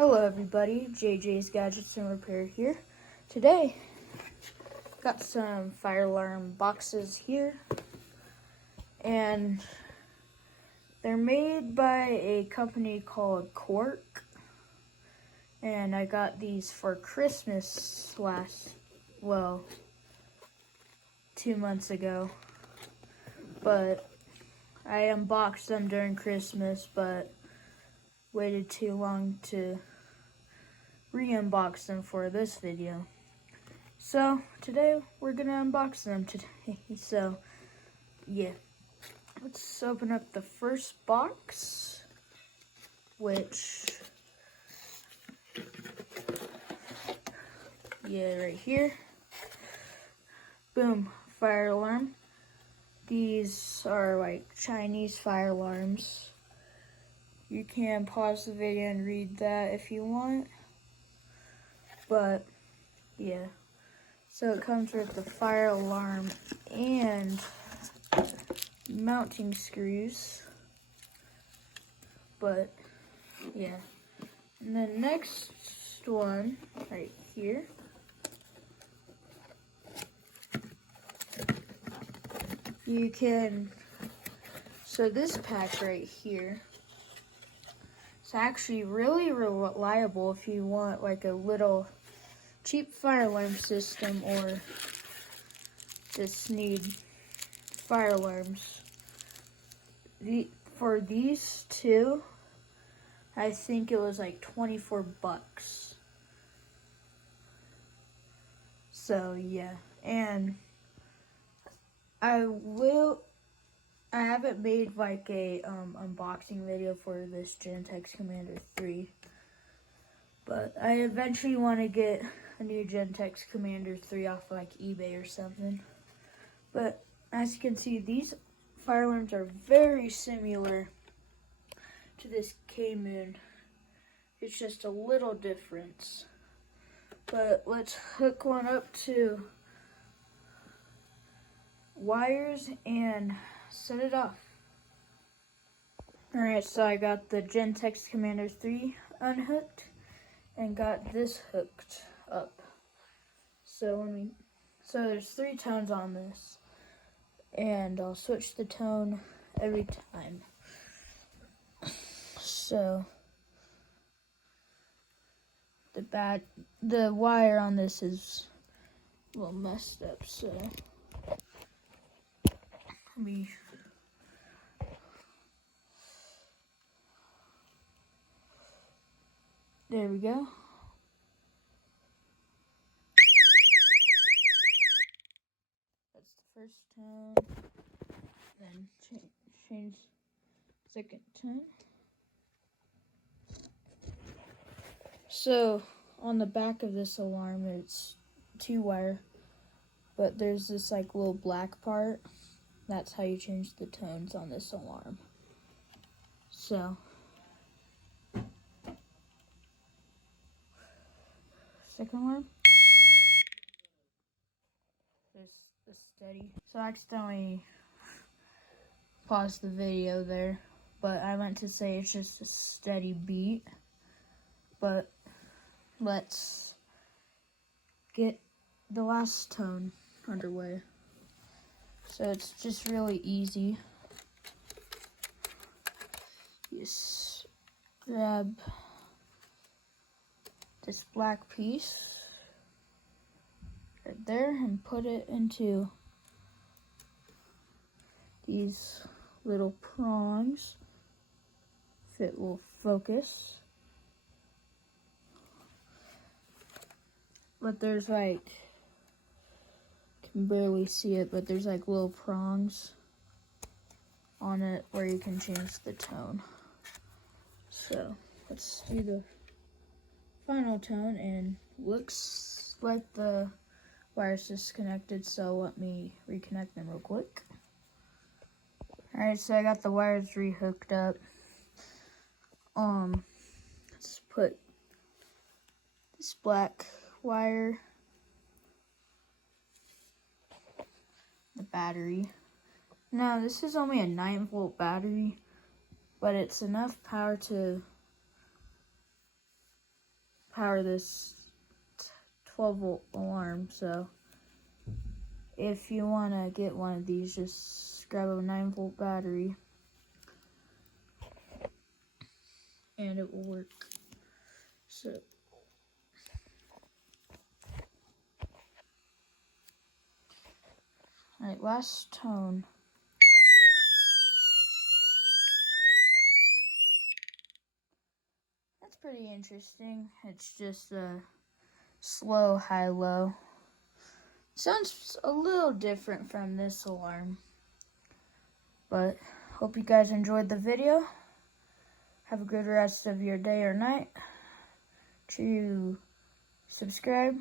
Hello everybody, JJ's Gadgets and Repair here. Today, got some fire alarm boxes here, and they're made by a company called Quark, and I got these for Christmas 2 months ago, but I unboxed them during Christmas, but waited too long to re-unbox them for this video. So today we're gonna unbox them today. So yeah, let's open up the first box, which right here. Boom, fire alarm. These are like Chinese fire alarms. You can pause the video and read that if you want. But yeah, so it comes with the fire alarm and mounting screws. But yeah, and the next one right here, you can, so this pack right here, it's actually really reliable if you want like a little cheap fire alarm system or just need fire alarms. For these two, I think it was like 24 bucks. So yeah, and I haven't made like a unboxing video for this Gentex Commander 3, but I eventually want to get a new Gentex Commander 3 off like eBay or something. But as you can see, these fire alarms are very similar to this K-Moon. It's just a little difference. But let's hook one up to wires and set it off. Alright, so I got the Gentex Commander 3 unhooked and got this hooked up. So there's 3 tones on this, and I'll switch the tone every time. So the wire on this is a little messed up, so there we go. That's the first tone. Then change second tone. So on the back of this alarm, it's 2 wire, but there's this like little black part. That's how you change the tones on this alarm. So second one, there's the steady. So I accidentally paused the video there, but I meant to say it's just a steady beat. But let's get the last tone underway. So it's just really easy. You just grab this black piece right there and put it into these little prongs. If it will focus. But there's like, can barely see it, but there's like little prongs on it where you can change the tone. So let's do the final tone, and looks like the wire's disconnected, so let me reconnect them real quick. Alright, so I got the wires re-hooked up. Let's put this black wire, the battery. Now this is only a 9-volt battery, but it's enough power to power this 12-volt alarm. So if you want to get one of these, just grab a 9-volt battery and it will work. So alright, last tone. That's pretty interesting. It's just a slow high-low. Sounds a little different from this alarm. But hope you guys enjoyed the video. Have a good rest of your day or night. To subscribe,